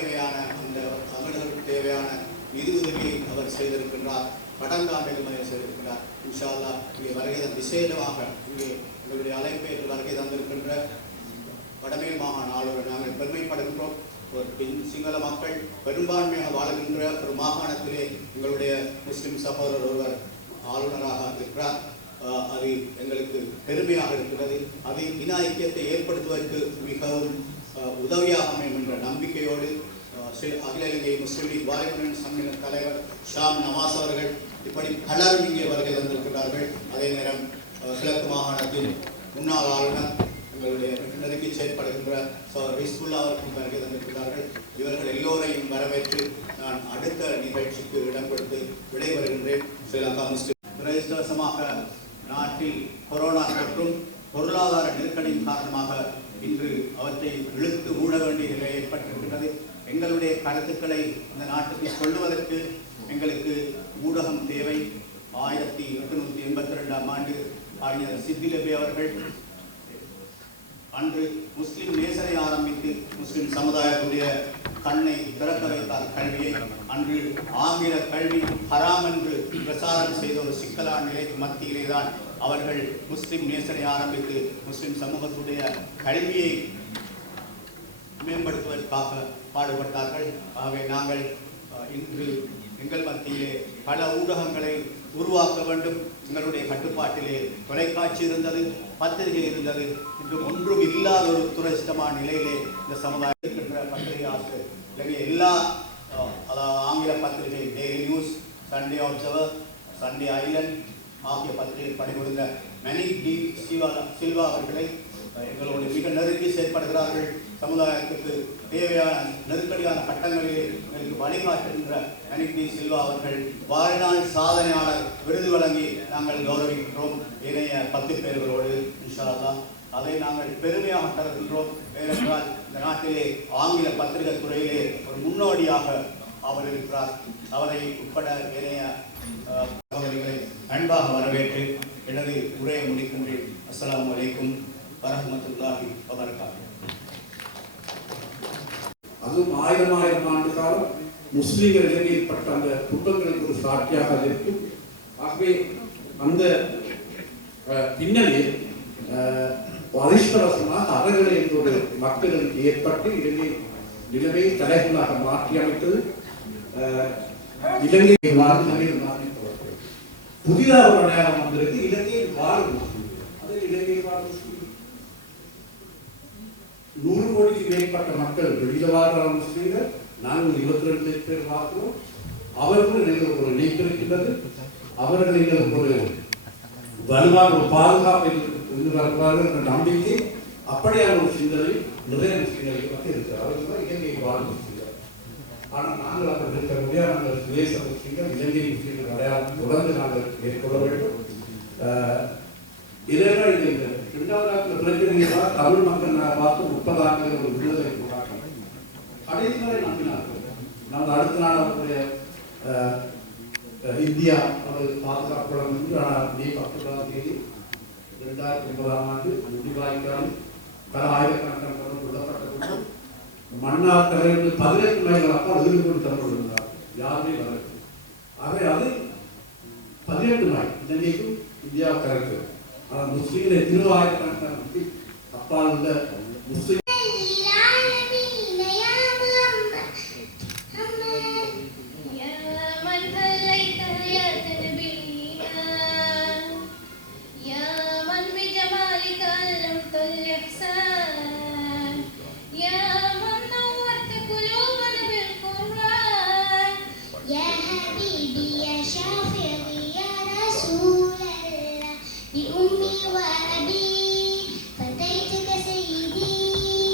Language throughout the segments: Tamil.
தேவையான அந்த தமிழர்களுக்கு தேவையான நிதி உதவியை அவர் செய்திருக்கின்றார். கடந்த ஆண்டிலும் அதை செய்திருக்கிறார். இன்ஷா அல்லாஹ் இங்கே வருகை விசேடமாக இங்கே எங்களுடைய அழைப்பேற்று வருகை தந்திருக்கின்ற வடமேல் மாகாண ஆளுநர் நாங்கள் பெருமைப்படுகின்றோம். ஒரு சிங்கள மக்கள் பெரும்பான்மையாக வாழுகின்ற ஒரு மாகாணத்திலே எங்களுடைய முஸ்லிம் சகோதரர் ஒருவர் ஆளுநராக இருக்கிறார். அது எங்களுக்கு பெருமையாக இருக்கிறது. அது இன ஐக்கியத்தை ஏற்படுத்துவதற்கு மிகவும் உதவியாக அமையும் என்ற நம்பிக்கையோடு அகில இலங்கை முஸ்லிம் லீக் வாலிபன் சம்மேளன தலைவர் ஷாம் நவாஸ் அவர்கள் இப்படி பலரும் இங்கே வருகை தந்திருக்கிறார்கள். அதே நேரம் கிழக்கு மாகாணத்தின் முன்னாள் ஆளுநர் எங்களுடைய நெருக்கி செயற்படுகின்ற ரிஸ்புல்லா அவருக்கும் வருகை தந்திருக்கிறார்கள். இவர்கள் எல்லோரையும் வரவேற்று நான் அடுத்த நிகழ்ச்சிக்கு இடம் கொடுத்து விடைபெறுகின்றேன். ஸ்ரீலங்கா முஸ்லிம் துரதிர்ஷ்டவசமாக நாட்டில் கொரோனா மற்றும் பொருளாதார நெருக்கடியின் காரணமாக இன்று அவற்றை இழுத்து மூட வேண்டிய நிலை ஏற்பட்டிருக்கின்றது. எங்களுடைய கருத்துக்களை இந்த நாட்டுக்கு சொல்லுவதற்கு எங்களுக்கு ஊடகம் தேவை. 1882ஆம் ஆண்டு அறிஞர் சித்திலபி அவர்கள் அன்று முஸ்லிம் நேசரை ஆரம்பித்து முஸ்லிம் சமுதாயத்துடைய கண்ணை திறக்க வைத்தார் கல்வியை. அன்று ஆங்கில கல்வி ஹராம் என்று பிரசாரம் செய்த ஒரு சிக்கலான நிலைக்கு மத்தியிலே தான் அவர்கள் முஸ்லிம் நேசரை ஆரம்பித்து முஸ்லிம் சமூகத்துடைய கல்வியை மேம்படுத்துவதற்காக பாடுபட்டார்கள். ஆகவே நாங்கள் இன்று எங்கள் மத்தியிலே பல ஊடகங்களை உருவாக்க வேண்டும். எங்களுடைய கட்டுப்பாட்டிலே தொலைக்காட்சி இருந்தது, பத்திரிகை இருந்தது. இன்று ஒன்றும் இல்லாத ஒரு துரதிஷ்டமான நிலையிலே இந்த சமுதாயம் இருக்கின்ற பத்திரிகை ஆசிரியர் இலங்கை எல்லா ஆங்கில பத்திரிகை Daily News, Sunday Observer, Sunday Island ஆகிய பத்திரிகை பணிபுரிந்த மணிக் டி சில்வா அவர்களை எங்களோடு மிக நெருங்கி செயற்படுகிறார்கள். சமுதாயத்துக்கு தேவையான நெருக்கடியான கட்டங்களிலே எங்களுக்கு வழிகாட்டுகின்ற மணிக் டி சில்வா அவர்கள் வாழ்நாள் சாதனையாளர் விருது வழங்கி நாங்கள் கௌரவிக்கின்றோம். ஏனைய 10 பேர்களோடு இன்ஷா அல்லாஹ் அதை நாங்கள் பெருமையாக தருகின்றோம். ஏனென்றால் இந்த நாட்டிலே ஆங்கில பத்திரிகை துறையிலே ஒரு முன்னோடியாக அவர் இருக்கிறார். அவரை உட்பட ஏனைய சகோதரிகளை அன்பாக வரவேற்று எனது உரையை முடிக்கின்றேன். அஸ்ஸலாமு அலைக்கும் வரஹ்மத்துல்லாஹி வபரகாத்துஹு. அதுவும் ஆயிரம் ஆண்டு காலம் முஸ்லிம்கள் இலங்கையில் பட்ட அந்த துன்பங்களுக்கு ஒரு சாட்சியாக இருக்கும். ஆகவே அந்த பின்னணியில் அதிர்ஷ்டவசமாக அறகலை என்ற ஒரு மக்களுக்கு ஏற்பட்டு இலங்கை நிலைமையை தலைகளாக மாற்றி அமைத்தது. இலங்கை வாழ்நிலையில் புதிதாக ஒரு அடையாளம் வந்திருக்கு. இலங்கையில் வாழும் முஸ்லிம்கள், அதில் இலங்கை வாழும் முஸ்லிம்கள் 100 கோடிக்கு மேற்பட்ட மக்கள் வெளியில் வாழ்கிற முஸ்லிம்கள். நாங்கள் 22 பேர் பார்க்கிறோம். அவர்கள் எங்களுக்கு ஒரு இணைப்பு இருக்கின்றது. அவர்கள் எங்களுக்கு ஒரு வலுவான ஒரு பாதுகாப்பு வருவார்கள் என்ற நம்பிக்கை, அப்படியான ஒரு சிந்தனை நிறைய முஸ்லிம்களுக்கு மட்டும் இருக்கிறது. அவர்கள் தான் இலங்கை வாழும் முஸ்லிம்கள். ஆனால் நாங்கள் அப்படி இருக்க முடியாது. நாங்கள் சுதேச முஸ்லிம்கள், இலங்கை முஸ்லிம்கள் அடையாளம் தொடர்ந்து நாங்கள் மேற்கொள்ள வேண்டும். இதனால் இந்த 2வது பிரச்சனையாக தமிழ் மக்கள் நான் பார்த்து 30 ஆண்டுகள் ஒரு விடுதலை போராட்டம் கடைசி வரை நம்பினார்கள். நாங்கள் அடுத்த நாள் அவருடைய இந்தியா அவர்கள் பாதுகாக்கப்படும் என்று. ஆனால் மே 19ஆம் தேதி 2009ஆம் ஆண்டு முடிவாய்க்கால் பல ஆயிரக்கணக்கான கொல்லப்பட்ட மன்னார் தலைவர்கள் 18 மைல்கள் அப்பா எதிர்கொண்டு தமிழ் இருந்தார். யாருமே வரவில்லை. ஆகவே அது 18 மைல் இலங்கைக்கும் இந்தியாவுக்கு கரைக்கிறது. ஆனால் முஸ்லீம்களை திருவாயிரக்கணக்கான அப்பால் உள்ள முஸ்லீம் بأمي وأبي فتيتك سيدي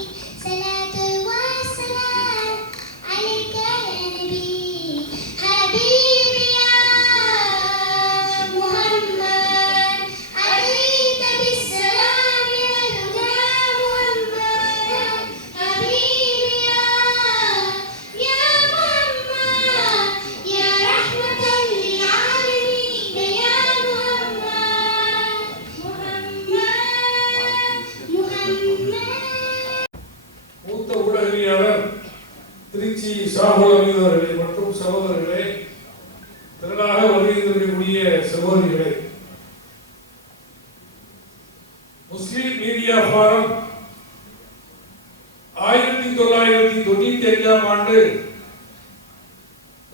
திருச்சி சாகுல் அமீது அவர்களே மற்றும் சகோதரர்களே, திரளாக வருகின்றக்கூடிய சகோதரிகளே, முஸ்லிம் மீடியா ஃபாரம் 1995ஆம் ஆண்டு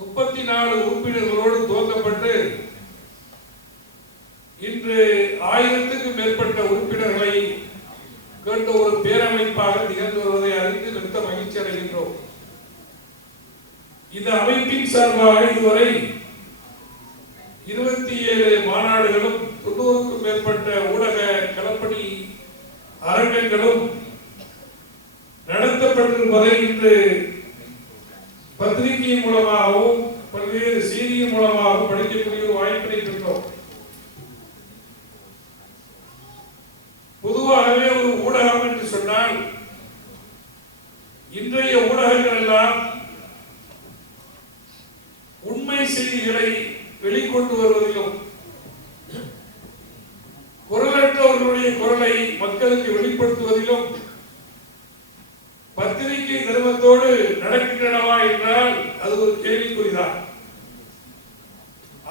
34 உறுப்பினர்களோடு துவக்கப்பட்டு இன்று 1000க்கும் மேற்பட்ட உறுப்பினர்களை கொண்ட ஒரு பேரமைப்பாக திகழ்ந்து வருவதை அறிந்து மிக்க மகிழ்ச்சி அடைகின்றோம். இந்த அமைப்பின் சார்பாக இதுவரை 27 மாநாடுகளும் 90க்கும் மேற்பட்ட ஊடக களப்பணி அரங்கங்களும் நடத்தப்பட்டிருப்பதை இன்று பத்திரிகை மூலமாகவும் பல்வேறு செய்தியின் மூலமாகவும் படிக்கக்கூடிய ஒரு வாய்ப்பினை பெற்றோம். பொதுவாகவே ஒரு ஊடகம் என்று சொன்னால் இன்றைய ஊடகங்கள் எல்லாம் உண்மை செய்திகளை வெளிக்கொண்டு வருவதிலும் குரலற்றவர்களுடைய குரலை மக்களுக்கு வெளிப்படுத்துவதிலும் பத்திரிகை தர்மத்தோடு நடக்கின்றனவா என்றால் அது ஒரு கேள்விக்குறிதான்.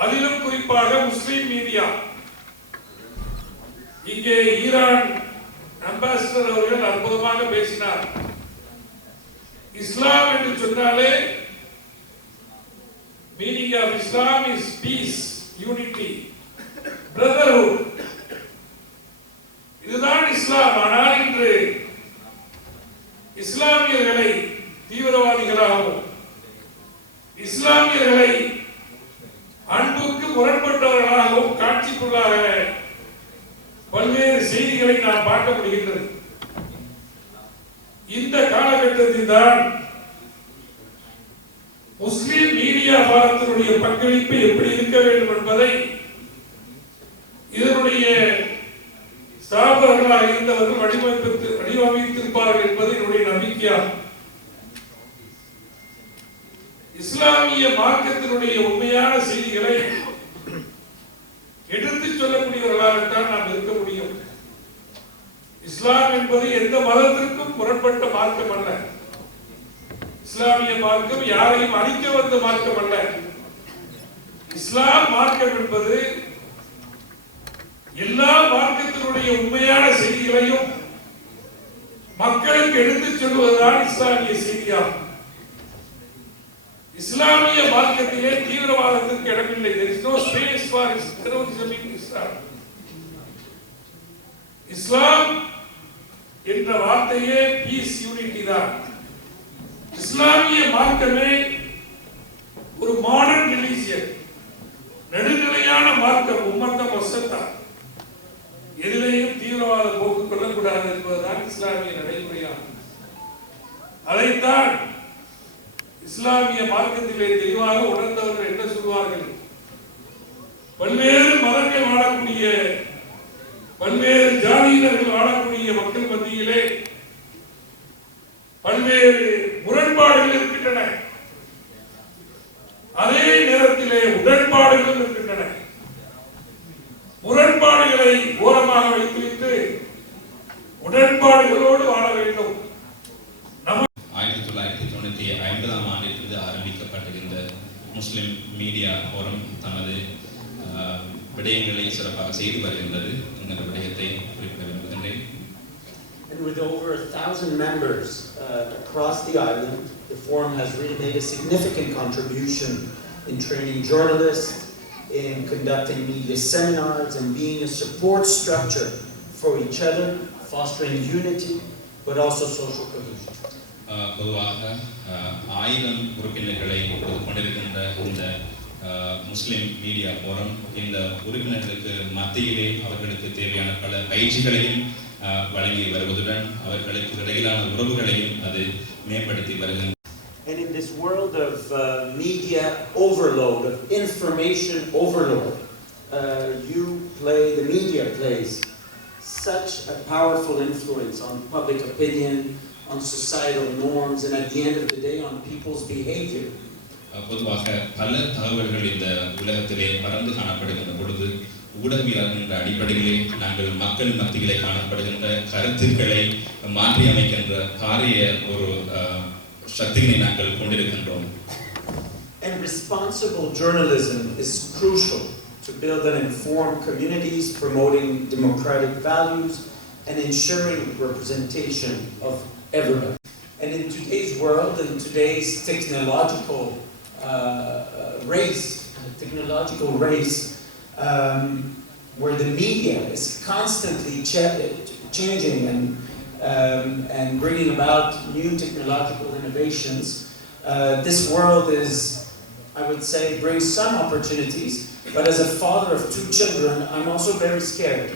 அதிலும் குறிப்பாக முஸ்லிம் மீடியா. இங்கே ஈரான் அம்பாசிடர் அவர்கள் அற்புதமாக பேசினார். இஸ்லாம் என்று சொன்னாலே meaning of Islam is peace, unity, brotherhood. இதுதான் இஸ்லாம். ஆனால் இன்று இஸ்லாமியர்களை தீவிரவாதிகளாகவும் இஸ்லாமியர்களை அன்புக்கு முரண்பட்டவர்களாகவும் காட்சிக்குள்ளாக பல்வேறு செய்திகளை நாம் பார்க்க முடிகின்றது. இந்த காலகட்டத்தில் தான் முஸ்லிம் மீடியா பாரத்தினுடைய பங்களிப்பு எப்படி இருக்க வேண்டும் என்பதை இதனுடைய ஸ்தாபகர்களாக இருந்தவர்கள் வடிவமைத்திருப்பார்கள் என்பது என்னுடைய நம்பிக்கையாகும். இஸ்லாமிய மார்க்கத்தினுடைய உண்மையான செய்திகளை எடுத்துச் சொல்லக்கூடியவர்களாகத்தான் நாம் இருக்க முடியும். இஸ்லாம் என்பது எந்த மதத்திற்கும் முரண்பட்ட மார்க்கம் அல்ல. இஸ்லாமிய மார்க்கம் யாரையும் அழிக்க வந்த மார்க்கம் அல்ல. இஸ்லாம் மார்க்கம் என்பது எல்லா மார்க்கத்தினுடைய உண்மையான செய்திகளையும் மக்களுக்கு எடுத்துச் சொல்வதுதான் இஸ்லாமிய செய்தியாகும். இஸ்லாமிய மார்க்கத்திலே தீவிரவாதத்திற்கு இடமில்லை. There is no space for terrorism in Islam. இஸ்லாம் என்ற வார்த்தையே பீஸ், யூனிட்டி தான். இஸ்லாமிய மார்க்கமே ஒரு மாடர்ன் ரிலிஜியன், நடுநிலையான மார்க்கம், உம்மத்தம் வசத்தா. எதிலேயும் தீவிரவாத போக்கு கொள்ளக்கூடாது என்பதுதான் இஸ்லாமிய நடைமுறையாகும். அதைத்தான் இஸ்லாமிய மார்க்கத்திலே தெளிவாக உணர்ந்தவர்கள் என்ன சொல்வார்கள்? பல்வேறு மதங்கள் வாழக்கூடிய, பல்வேறு ஜாதியினர்கள் வாழக்கூடிய மக்கள் மத்தியிலே பல்வேறு முரண்பாடுகள் இருக்கின்றன. அதே நேரத்திலே உடன்பாடுகள் இருக்கின்றன. முரண்பாடுகளை ஓரமாக வைத்துவிட்டு உடன்பாடுகளோடு வாழ வேண்டும். 1995ஆம் ஆண்டிலிருந்து ஆரம்பிக்கப்பட்டிருந்த முஸ்லிம் மீடியா ஃபோரம் தமது விடயங்களை சிறப்பாக செய்து வருகின்றது. இந்த விடயத்தை குறிப்பிட விரும்புகின்றேன். And with over 1,000 members across the island, the forum has really made a significant contribution in training journalists, in conducting media seminars, and being a support structure for each other, fostering unity, but also social cohesion. பொதுவாக 1000 உறுப்பினர்களை கொண்டிருக்கின்ற இந்த முஸ்லிம் மீடியா ஃபோரம் இந்த உறுப்பினர்களுக்கு மத்தியிலே அவர்களுக்கு தேவையான பல பயிற்சிகளையும் வழங்கி வருவதுடன் அவர்களுக்கு இடையிலான உறவுகளையும் அது மேம்படுத்தி வருகின்றன. And in this world of media overload, of information overload, the media plays such a powerful influence on public opinion, on societal norms, and at the end of the day, on people's behavior. பொதுவாக பல தகவல்கள் இந்த உலகத்திலே பறந்து காணப்படுகின்ற பொழுது ஊடகவியல் என்ற அடிப்படையிலே நாங்கள் மக்கள் மத்தியிலே காணப்படுகின்ற கருத்துக்களை மாற்றி அமைக்கின்ற பாரிய ஒரு சக்தியினை நாங்கள் கொண்டிருக்கின்றோம். And responsible journalism is crucial to build and inform communities, promoting democratic values and ensuring representation of everybody. And in today's world, in today's technological race, where the media is constantly changing and bringing about new technological innovations, this world is, I would say, brings some opportunities, but as a father of 2 children, I'm also very scared.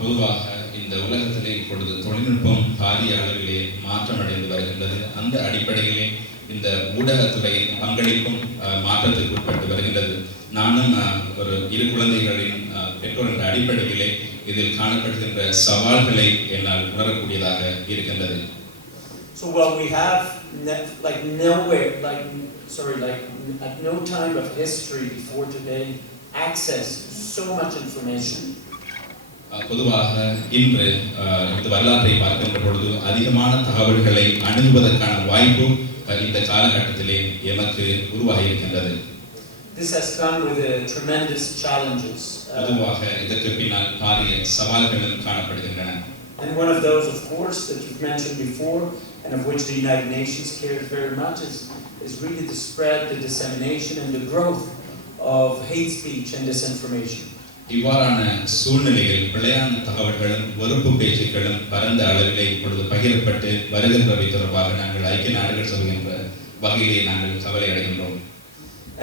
பொதுவாக இந்த உலகத்திலே இப்பொழுது தொழில்நுட்பம் பாரிய அளவிலே மாற்றமடைந்து வருகின்றது. அந்த அடிப்படையிலே இந்த ஊடகத்துறையின் பங்களிப்பும் மாற்றத்திற்கு உட்பட்டு வருகின்றது. நானும் ஒரு 2 குழந்தைகளின் பெற்றோர் என்ற அடிப்படையிலே இதில் காணப்படுகின்ற சவால்களை என்னால் உணரக்கூடியதாக இருக்கின்றது. So while we have at no time of history before today access to so much information, பொதுவாக இன்று இந்த வரலாற்றை பார்க்கின்ற பொழுது அதிகமான தகவல்களை அணுகுவதற்கான வாய்ப்பு இந்த காலகட்டத்திலே எமக்கு உருவாகி இருக்கின்றது. This has come with tremendous challenges. பொதுவாக இதற்கு பின்னால் பாரிய சவால்களும் காணப்படுகின்றன. And one of those, of course, that you've mentioned before, and of which the United Nations cares very much, is really the spread, the dissemination, and the growth of hate speech and disinformation. இவ்வாறான சூழ்நிலையில் பிழையான தகவல்களும் வெறுப்பு பேச்சுக்களும் பரந்த அளவிலே இப்பொழுது பகிரப்பட்டு வருகின்றவை தொடர்பாக நாங்கள் ஐக்கிய நாடுகள் சொல்கின்ற வகையிலே நாங்கள் கவலை அடைகின்றோம்.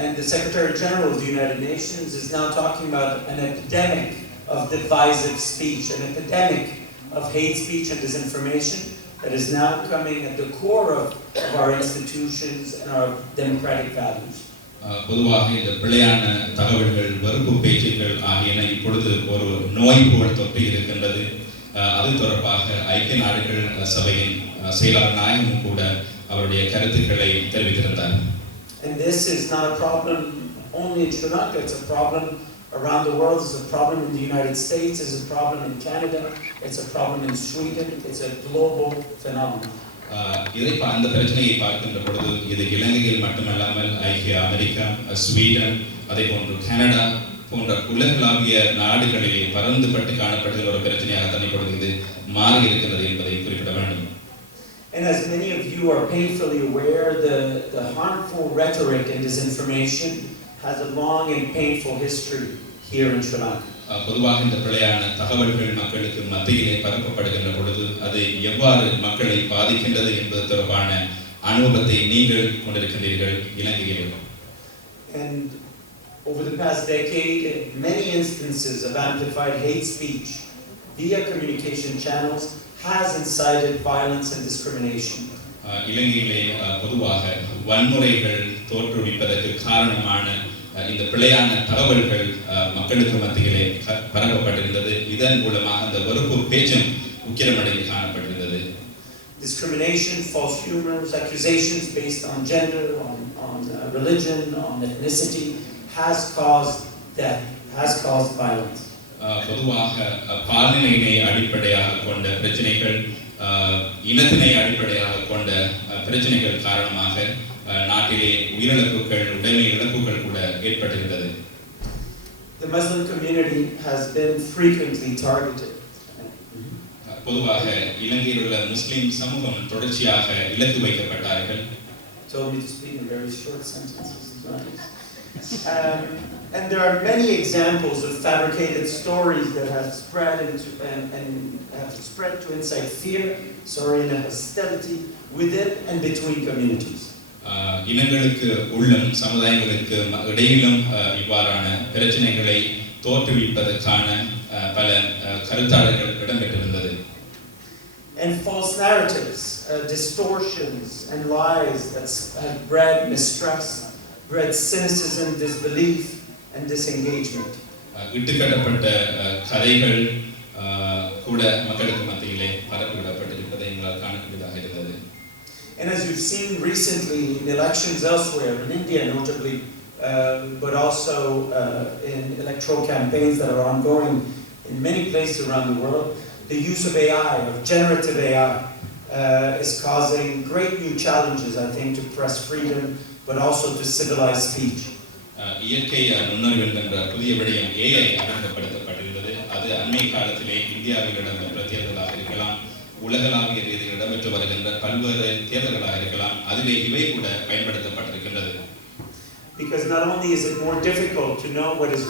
And the Secretary General of the United Nations is now talking about an epidemic of divisive speech, an epidemic of hate speech and disinformation that is now coming at the core of our institutions and our democratic values. பொதுவாக இந்த பிழையான தகவல்கள் வெறுப்பு பேச்சுக்கள் ஆகியன இப்பொழுது ஒரு நோய் போல் தொற்றி இருக்கின்றது. அது தொடர்பாக ஐக்கிய நாடுகள் சபையின் செயலாளர் நாயகமும் கூட அவருடைய கருத்துக்களை தெரிவித்திருந்தார். And this is not a problem only in Sri Lanka, it's a problem around the world. It's a problem in the United States, it's a problem in Canada, it's a problem in Sweden, it's a global phenomenon. அந்த பிரச்சனையை பார்க்கின்ற பொழுது இது இலங்கையில் மட்டுமல்லாமல் ஐக்கிய அமெரிக்கா, ஸ்வீடன், அதே போன்று கனடா போன்ற உலகளாவிய நாடுகளிலே பரந்துபட்டு காணப்படுகிற ஒரு பிரச்சனையாக தான் இப்பொழுது இது மாறி இருக்கிறது என்பதை குறிப்பிட வேண்டும். And as many of you are painfully aware, the harmful rhetoric and disinformation has a long and painful history here in Sri Lanka. பொதுவாக இந்த பிழையான தகவல்கள் மக்களுக்கு மத்தியிலே பரப்பப்படுகின்ற பொழுது அது எவ்வாறு மக்களை பாதிக்கின்றது என்பது தொடர்பான அனுபவத்தை நீங்கள் கொண்டிருக்கின்றீர்கள் இலங்கையில். And over the past decade, many instances of amplified hate speech via communication channels has incited violence and discrimination. இலங்கையிலே பொதுவாக வன்முறைகள் தோற்றுவிப்பதற்கு காரணமான இந்த பிழையான தகவல்கள் மக்களுக்கு மத்தியிலே பரப்பப்பட்டிருந்தது. இதன் மூலமாக அந்த வெறுப்பு பேச்சும் உக்கிரமடைந்து காணப்படுகிறது. Discrimination, false rumors, accusations based on gender, on religion, on ethnicity has caused death, has caused violence. பொதுவாக பாலினத்தை அடிப்படையாக கொண்ட பிரச்சனைகள், இனத்தினை அடிப்படையாக கொண்ட பிரச்சனைகள் காரணமாக நாட்டிலே உயிரிழப்புகள், உடைமை இழப்புகள் கூட ஏற்பட்டிருந்தது. The Muslim community has been frequently targeted. பொதுவாக இலங்கையில் உள்ள முஸ்லிம் சமூகம் தொடர்ச்சியாக இலக்கு வைக்கப்பட்டார்கள். Told me to speak in very short sentences. And there are many examples of fabricated stories that have spread and have spread to incite fear, and hostility within and between communities. இனங்களுக்கு உள்ளும் சமுதாயங்களுக்கு இடையிலும் இவ்வாறான பிரச்சனைகளை தோற்றுவிப்பதற்கான பல கருத்தாளர்கள் இடம்பெற்றிருந்தது. And false narratives, distortions and lies that have bred mistrust, bred cynicism, disbelief and disengagement. இட்டுக்கட்டப்பட்ட கதைகள் கூட மக்களுக்கு மத்தியிலே பரப்பிவிடப்பட்டிருப்பதை எங்களால் காணக்கூடியதாக இருந்தது. And as you've seen recently in elections elsewhere, in India notably, but also in electoral campaigns that are ongoing in many places around the world, the use of AI, of generative AI, is causing great new challenges, I think, to press freedom, but also to civilized speech. இயற்கை நுண்ணறிவு என்கின்ற புதிய விடயம் AI அறிமுகப்படுத்தப்பட்டிருந்தது. அது அண்மை காலத்திலே இந்தியாவில் இடம்பெற்ற தேர்தலாக இருக்கலாம், உலகளாவிய ரீதியில் இடம்பெற்று வருகின்ற பல்வேறு தேர்தல்களாக இருக்கலாம், அதிலே இவை கூட பயன்படுத்தப்பட்டிருக்கின்றது. Because not only is it more difficult to know what is